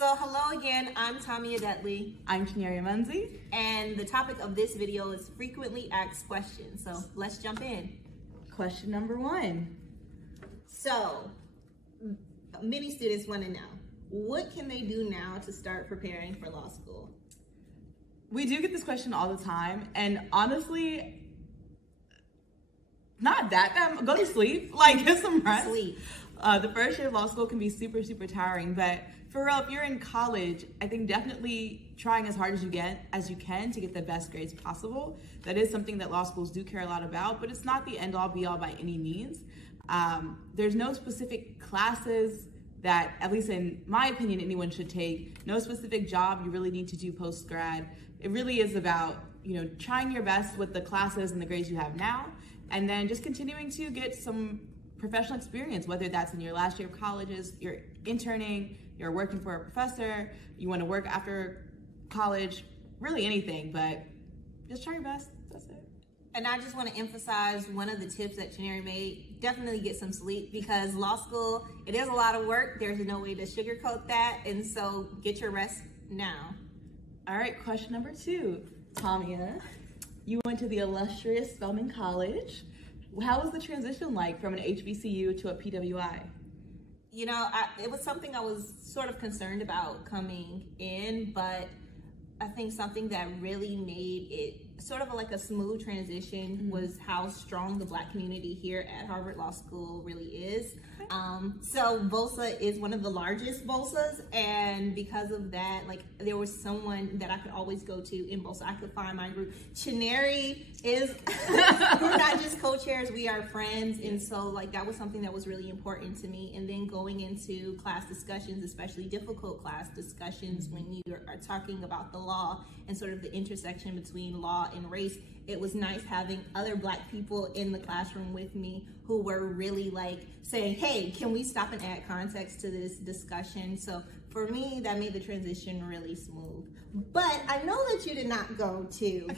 So hello again, I'm Tamia Dudley. I'm Chineri Munzie. And the topic of this video is frequently asked questions. So let's jump in. Question number 1. So many students want to know, what can they do now to start preparing for law school? We do get this question all the time, and honestly, not that go to sleep, like get some rest. Sleep. The first year of law school can be super tiring, but for real, if you're in college, I think definitely trying as hard as you can to get the best grades possible. That is something that law schools do care a lot about, but it's not the end all be all by any means. There's no specific classes that, at least in my opinion, anyone should take. No specific job you really need to do post-grad. It really is about, trying your best with the classes and the grades you have now, and then just continuing to get some professional experience, whether that's in your last year of colleges, you're interning, you're working for a professor, you want to work after college, really anything, but just try your best. That's it. And I just want to emphasize one of the tips that Chineri made. Definitely get some sleep, because law school, it is a lot of work. There's no way to sugarcoat that. And so get your rest now. All right, question number 2. Tamia, you went to the illustrious Spelman College. How was the transition like from an HBCU to a PWI? It was something I was sort of concerned about coming in, but I think something that really made it sort of like a smooth transition was how strong the Black community here at Harvard Law School really is. So BLSA is one of the largest BLSAs, and because of that, there was someone that I could always go to in BLSA. I could find my group. Chineri is, we're not just co-chairs, we are friends, and so that was something that was really important to me. And then going into class discussions, especially difficult class discussions when you are talking about the law and sort of the intersection between law and race, it was nice having other Black people in the classroom with me who were really saying, hey, can we stop and add context to this discussion? So for me, that made the transition really smooth. But I know that you did not go to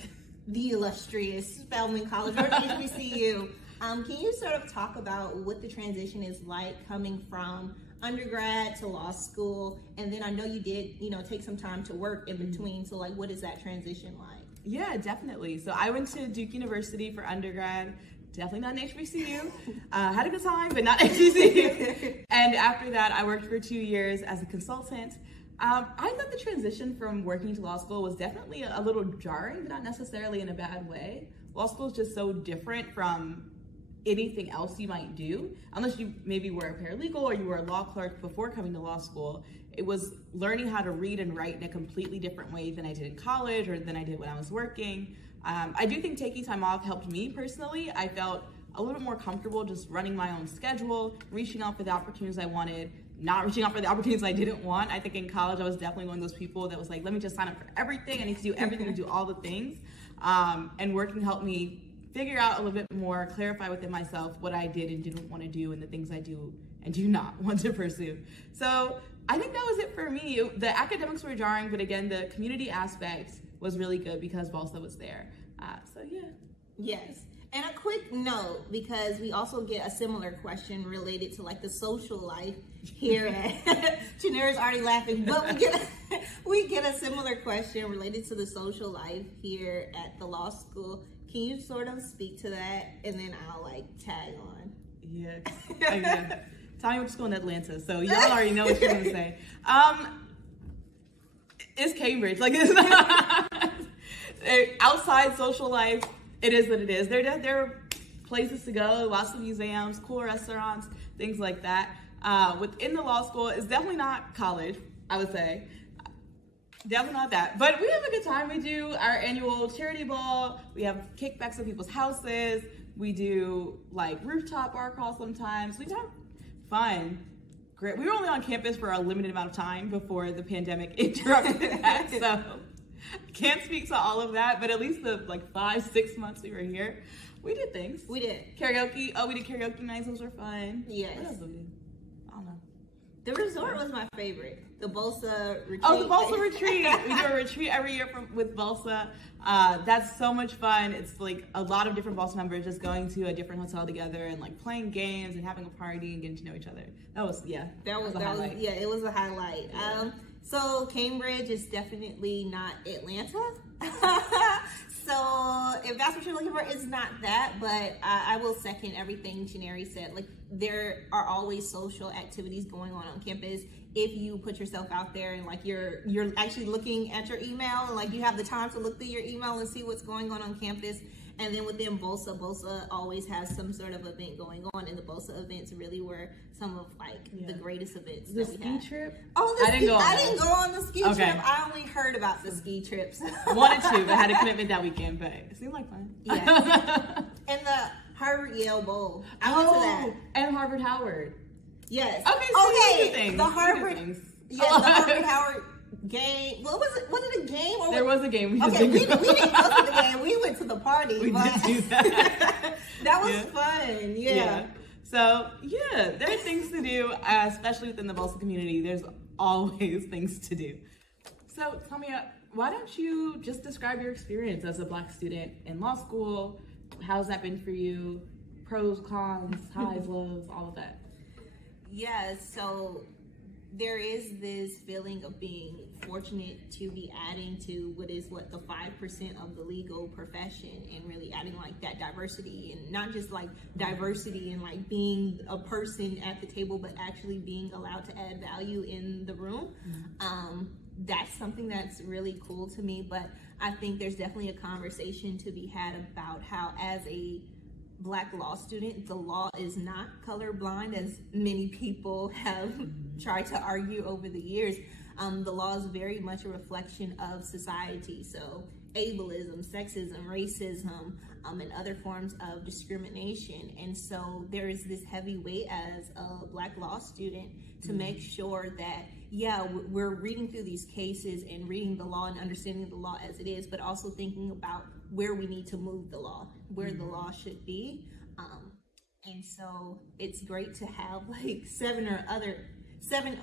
the illustrious Spelman College or HBCU. Can you sort of talk about what the transition is like coming from undergrad to law school? And then I know you did, take some time to work in between. So what is that transition like? Yeah, definitely. So I went to Duke University for undergrad. Definitely not an HBCU. Had a good time, but not HBCU. And after that, I worked for 2 years as a consultant. I thought the transition from working to law school was definitely a little jarring, but not necessarily in a bad way. Law school is just so different from anything else you might do, unless you maybe were a paralegal or you were a law clerk before coming to law school. It was learning how to read and write in a completely different way than I did in college or than I did when I was working. I do think taking time off helped me personally. I felt a little bit more comfortable just running my own schedule, reaching out for the opportunities I wanted, not reaching out for the opportunities I didn't want. I think in college I was definitely one of those people that was like, let me just sign up for everything. I need to do everything and do all the things. And working helped me figure out a little bit more, clarify within myself what I did and didn't want to do and the things I do and do not want to pursue. So I think that was it for me. The academics were jarring, but again, the community aspect was really good because BLSA was there. So yeah. Yes. And a quick note, because we also get a similar question related to the social life here at Chineri's already laughing, but we get a similar question related to the social life here at the law school. Can you sort of speak to that, and then I'll tag on? Yeah. Tommy went to school in Atlanta, so y'all already know what you're gonna say. It's Cambridge. It's not outside social life. It is what it is. There are places to go, lots of museums, cool restaurants, things like that. Within the law school, it's definitely not college, I would say. Definitely not that. But we have a good time. We do our annual charity ball. We have kickbacks at people's houses. We do rooftop bar crawls sometimes. We have fun. Great. We were only on campus for a limited amount of time before the pandemic interrupted that. So can't speak to all of that, but at least the 5-6 months we were here, we did things. We did. Karaoke. Oh, we did karaoke nights. Those were fun. Yes. What else did we do? I don't know. The resort was my favorite. The BLSA retreat. Oh, the BLSA retreat. We do a retreat every year with BLSA. That's so much fun. It's a lot of different BLSA members just going to a different hotel together and playing games and having a party and getting to know each other. That was a highlight. It was a highlight. Yeah. So Cambridge is definitely not Atlanta. So if that's what you're looking for, it's not that, but I will second everything Shaneri said. Like, there are always social activities going on campus. If you put yourself out there and like you're actually looking at your email, and like you have the time to look through your email and see what's going on campus. And then within BLSA always has some sort of event going on, and the BLSA events really were some of like the greatest events the that we ski had. Trip? Oh, I didn't go on the ski trip. I only heard about the ski trips. Wanted to, but had a commitment that weekend, but it seemed like fun. Yeah. And the Harvard Yale Bowl. I went to that. And Harvard Howard. Yes. Okay, the Harvard. Yeah, the Harvard Howard game. What was it? Was it a game? There was a game. We didn't go to the game. We went to the party. We did do that. That was fun. Yeah. So there are things to do, especially within the BLSA community. There's always things to do. So tell me, why don't you just describe your experience as a Black student in law school? How's that been for you? Pros, cons, highs, lows, all of that. Yeah, so there is this feeling of being fortunate to be adding to the 5% of the legal profession, and really adding like that diversity, and not just like diversity and like being a person at the table, but actually being allowed to add value in the room. That's something that's really cool to me, but I think there's definitely a conversation to be had about how, as a Black law student, the law is not colorblind, as many people have tried to argue over the years. The law is very much a reflection of society. So ableism, sexism, racism, and other forms of discrimination. And so there is this heavy weight as a Black law student to make sure that, we're reading through these cases and reading the law and understanding the law as it is, but also thinking about where we need to move the law, where the law should be. And so it's great to have like 7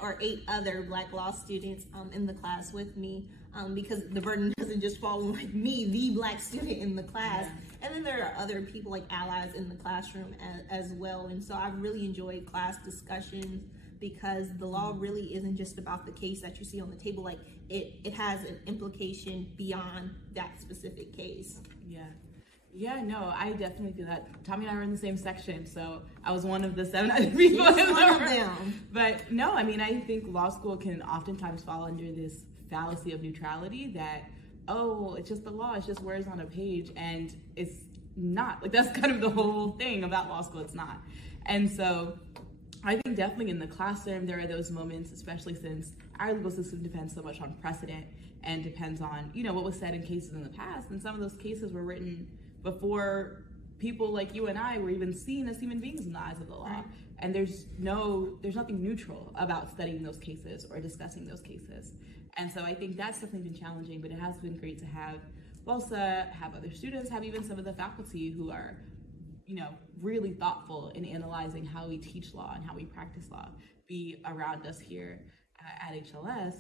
or 8 other Black law students in the class with me, because the burden doesn't just fall on like me, the Black student in the class. And then there are other people like allies in the classroom as well. And so I've really enjoyed class discussions, because the law really isn't just about the case that you see on the table. Like it has an implication beyond that specific case. Yeah, no, I definitely feel that. Tommy and I were in the same section, so I was one of the 7 other people in the room. But no, I mean, I think law school can oftentimes fall under this fallacy of neutrality that, it's just the law, it's just words on a page, and it's not. Like, that's kind of the whole thing about law school, it's not. And so I think definitely in the classroom, there are those moments, especially since our legal system depends so much on precedent and depends on, what was said in cases in the past. And some of those cases were written before people like you and I were even seen as human beings in the eyes of the law. Right. And there's nothing neutral about studying those cases or discussing those cases. And so I think that's definitely been challenging, but it has been great to have BLSA, have other students, have even some of the faculty who are, really thoughtful in analyzing how we teach law and how we practice law be around us here at HLS.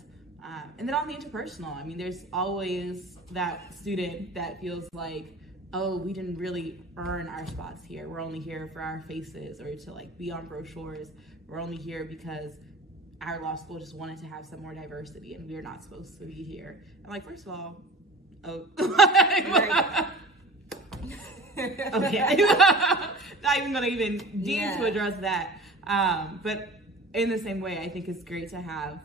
And then on the interpersonal, I mean, there's always that student that feels like, we didn't really earn our spots here. We're only here for our faces or to like be on brochures. We're only here because our law school just wanted to have some more diversity and we're not supposed to be here. I'm like, first of all, okay. Not even gonna even deem to address that. But in the same way, I think it's great to have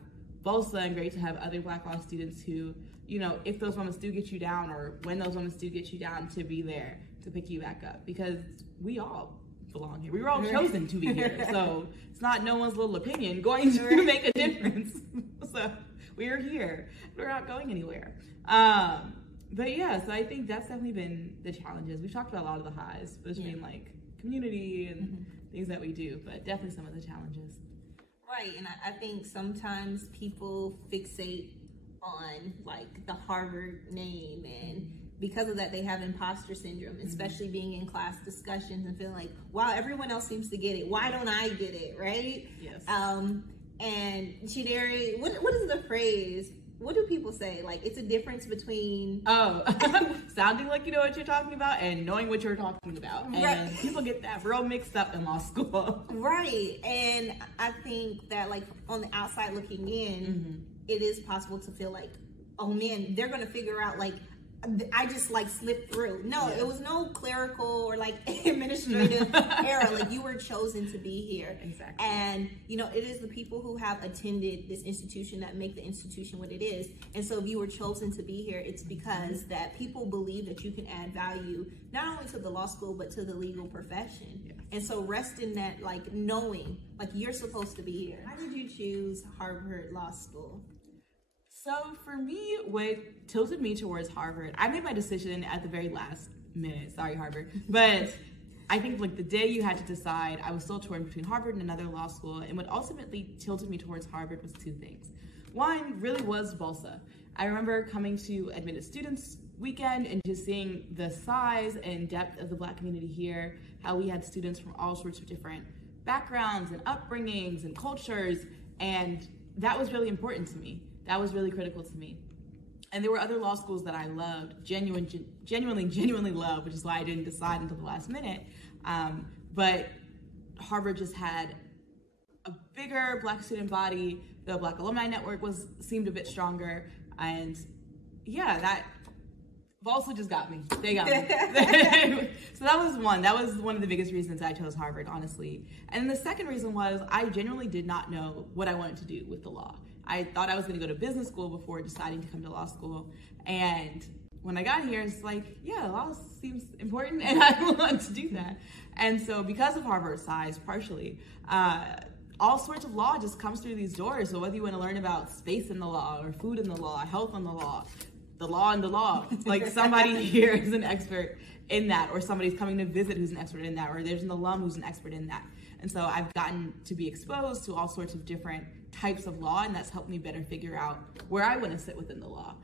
BLSA and great to have other Black law students who, if those moments do get you down or when those moments do get you down, to be there to pick you back up, because we all belong here. We were all chosen to be here. So it's not no one's little opinion going to make a difference. So we're here. We're not going anywhere. But yeah, so I think that's definitely been the challenges. We've talked about a lot of the highs between like community and things that we do, but definitely some of the challenges. Right, and I think sometimes people fixate on like the Harvard name, and because of that they have imposter syndrome, especially being in class discussions and feeling like, wow, everyone else seems to get it, why don't I get it, right? Yes. And Shaneri, what is the phrase? What do people say? Like, it's a difference between sounding like you know what you're talking about and knowing what you're talking about. And people get that real mixed up in law school. Right. And I think that, like, on the outside looking in, it is possible to feel like, oh man, they're gonna figure out like I just like slipped through. No, it was no clerical or like administrative error. Like you were chosen to be here. Exactly. And you know, it is the people who have attended this institution that make the institution what it is. And so if you were chosen to be here, it's because that people believe that you can add value not only to the law school but to the legal profession. Yes. And so rest in that, like knowing like you're supposed to be here. Why did you choose Harvard Law School? So for me, what tilted me towards Harvard, I made my decision at the very last minute. Sorry, Harvard. But I think like the day you had to decide, I was still torn between Harvard and another law school. And what ultimately tilted me towards Harvard was two things. One really was BLSA. I remember coming to Admitted Students Weekend and just seeing the size and depth of the Black community here, how we had students from all sorts of different backgrounds and upbringings and cultures. And that was really important to me. That was really critical to me. And there were other law schools that I loved, genuinely loved, which is why I didn't decide until the last minute. But Harvard just had a bigger Black student body. The Black Alumni Network seemed a bit stronger. And yeah, that also just got me. They got me. So that was one. That was one of the biggest reasons I chose Harvard, honestly. And the second reason was I genuinely did not know what I wanted to do with the law. I thought I was going to go to business school before deciding to come to law school. And when I got here, it's like, yeah, law seems important and I want to do that. And so because of Harvard's size, partially, all sorts of law just comes through these doors. So whether you want to learn about space in the law or food in the law, health in the law in the law, like somebody here is an expert in that, or somebody's coming to visit who's an expert in that, or there's an alum who's an expert in that. And so I've gotten to be exposed to all sorts of different types of law, and that's helped me better figure out where I want to sit within the law.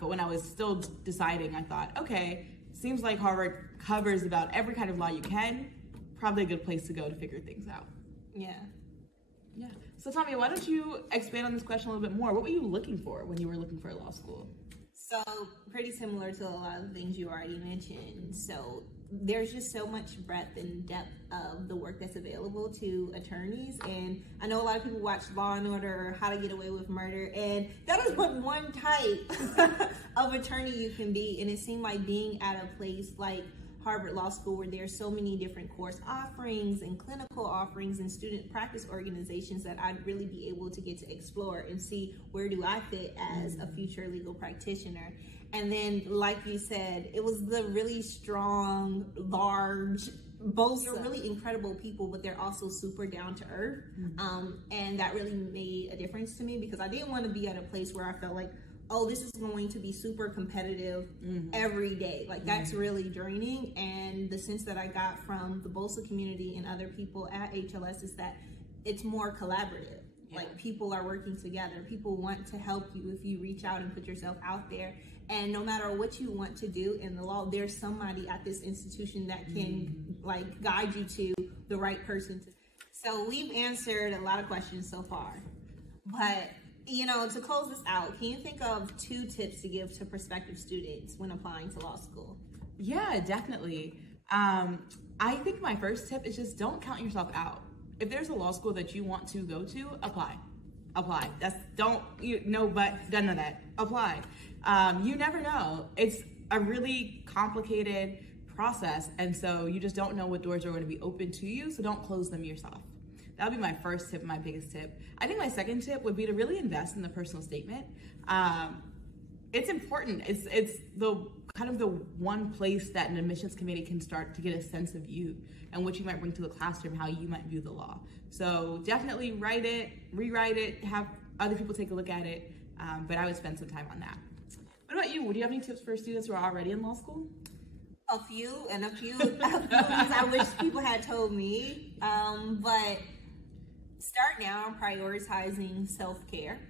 But when I was still deciding, I thought, okay, seems like Harvard covers about every kind of law you can. Probably a good place to go to figure things out. Yeah. Yeah. So Tommy, why don't you expand on this question a little bit more? What were you looking for when you were looking for a law school? So pretty similar to a lot of the things you already mentioned. So there's just so much breadth and depth of the work that's available to attorneys. And I know a lot of people watch Law and Order or How to Get Away with Murder, and that is but one type of attorney you can be. And it seemed like being at a place like Harvard Law School, where there's so many different course offerings and clinical offerings and student practice organizations, that I'd really be able to get to explore and see where do I fit as a future legal practitioner. And then, like you said, it was the really strong, large, both they're really incredible people, but they're also super down to earth. And that really made a difference to me, because I didn't want to be at a place where I felt like, oh, this is going to be super competitive every day. Like that's really draining. And the sense that I got from the BLSA community and other people at HLS is that it's more collaborative. Yeah. Like people are working together. People want to help you if you reach out and put yourself out there. And no matter what you want to do in the law, there's somebody at this institution that can like guide you to the right person. So we've answered a lot of questions so far, but you know, to close this out, can you think of 2 tips to give to prospective students when applying to law school? Yeah, definitely. I think my first tip is just don't count yourself out. If there's a law school that you want to go to, apply. That's none of that. Apply. You never know. It's a really complicated process, and so you just don't know what doors are going to be open to you, so don't close them yourself. That would be my first tip, my biggest tip. I think my second tip would be to really invest in the personal statement. It's important. It's the kind of the one place that an admissions committee can start to get a sense of you and what you might bring to the classroom, how you might view the law. So definitely write it, rewrite it, have other people take a look at it, but I would spend some time on that. What about you? Would you have any tips for students who are already in law school? A few things I wish people had told me, but start now prioritizing self-care.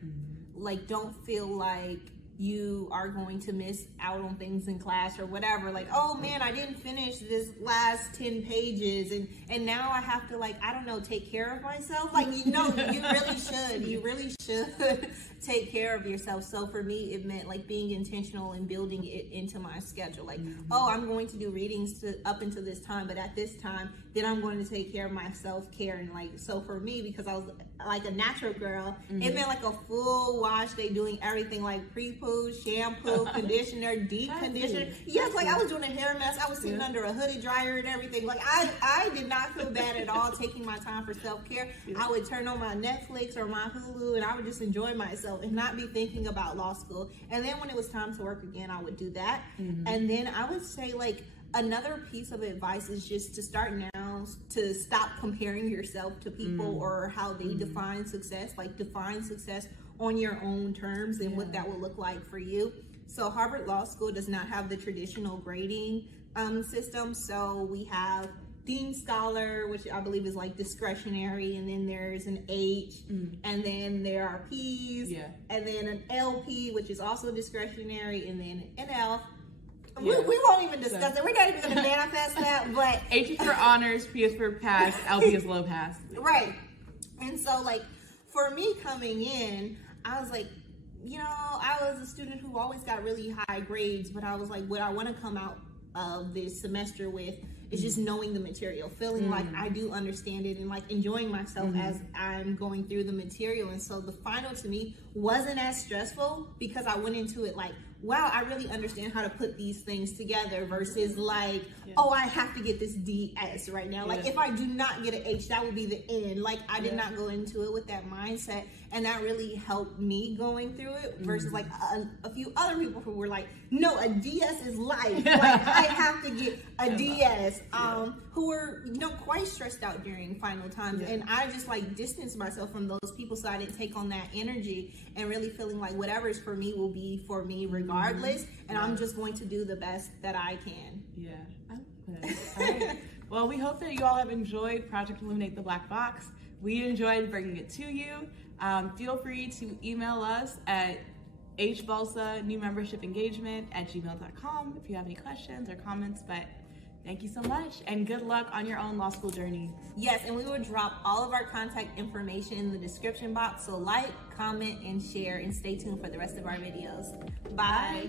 Like, don't feel like you are going to miss out on things in class or whatever. Like, oh man, I didn't finish this last 10 pages and now I have to, like, I don't know, take care of myself. Like, you know, you really should. You really should take care of yourself. So for me, it meant like being intentional and building it into my schedule. Like, oh, I'm going to do readings up until this time, but at this time, then I'm going to take care of my self-care. And like, so for me, because I was like a natural girl, it meant like a full wash day, doing everything like pre-poo, shampoo, conditioner, deep conditioner. Yes, like I was doing a hair mess. I was sitting under a hooded dryer and everything. Like I did not feel bad at all taking my time for self-care. I would turn on my Netflix or my Hulu and I would just enjoy myself and not be thinking about law school. And then when it was time to work again, I would do that. And then I would say, like, another piece of advice is just to start now to stop comparing yourself to people or how they define success. Like, define success on your own terms and what that will look like for you. So Harvard Law School does not have the traditional grading system. So we have Dean Scholar, which I believe is like discretionary, and then there's an H, and then there are P's, and then an LP, which is also discretionary, and then an L. We won't even discuss it. We're not even going to manifest that, but H is for honors, P is for pass, LP is low pass. Right. And so, like, for me coming in, I was like, you know, I was a student who always got really high grades, but I was like, what I want to come out of this semester with is just knowing the material, feeling like I do understand it, and like enjoying myself as I'm going through the material. And so the final to me wasn't as stressful because I went into it like, wow, I really understand how to put these things together versus like, oh, I have to get this DS right now. Like, if I do not get an H, that would be the end. Like, I did not go into it with that mindset, and that really helped me going through it versus like a few other people who were like, no, a DS is life. Like, I have to get a DS, who were, you know, quite stressed out during final times. And I just like distanced myself from those people so I didn't take on that energy, and really feeling like whatever is for me will be for me regardless. And I'm just going to do the best that I can. All right. Well, we hope that you all have enjoyed Project Illuminate the Black Box. We enjoyed bringing it to you. Feel free to email us at HBLSA new membership engagement @gmail.com if you have any questions or comments. But thank you so much, and good luck on your own law school journey. Yes, and we will drop all of our contact information in the description box. So like, comment, and share, and stay tuned for the rest of our videos. Bye.